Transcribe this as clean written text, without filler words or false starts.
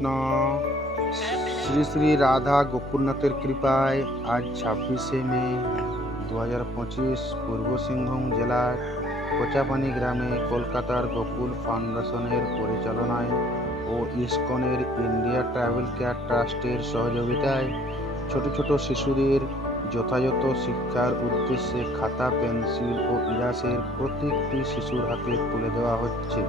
কৃষ্ণ। শ্রী শ্রী রাধা গোকুলনাথের কৃপায় আজ 26শে মে 2025 পূর্ব সিংভূম জেলার কোচাপানি গ্রামে কলকাতার গোকুল ফাউন্ডেশনের পরিচালনায় ও ইসকনের ইন্ডিয়া ট্রাভেল কেয়ার ট্রাস্টের সহযোগিতায় ছোট ছোট শিশুদের যথাযথ শিক্ষার উদ্দেশ্যে খাতা, পেন্সিল ও ইরাসের প্রত্যেকটি শিশুর হাতে তুলে দেওয়া হচ্ছে।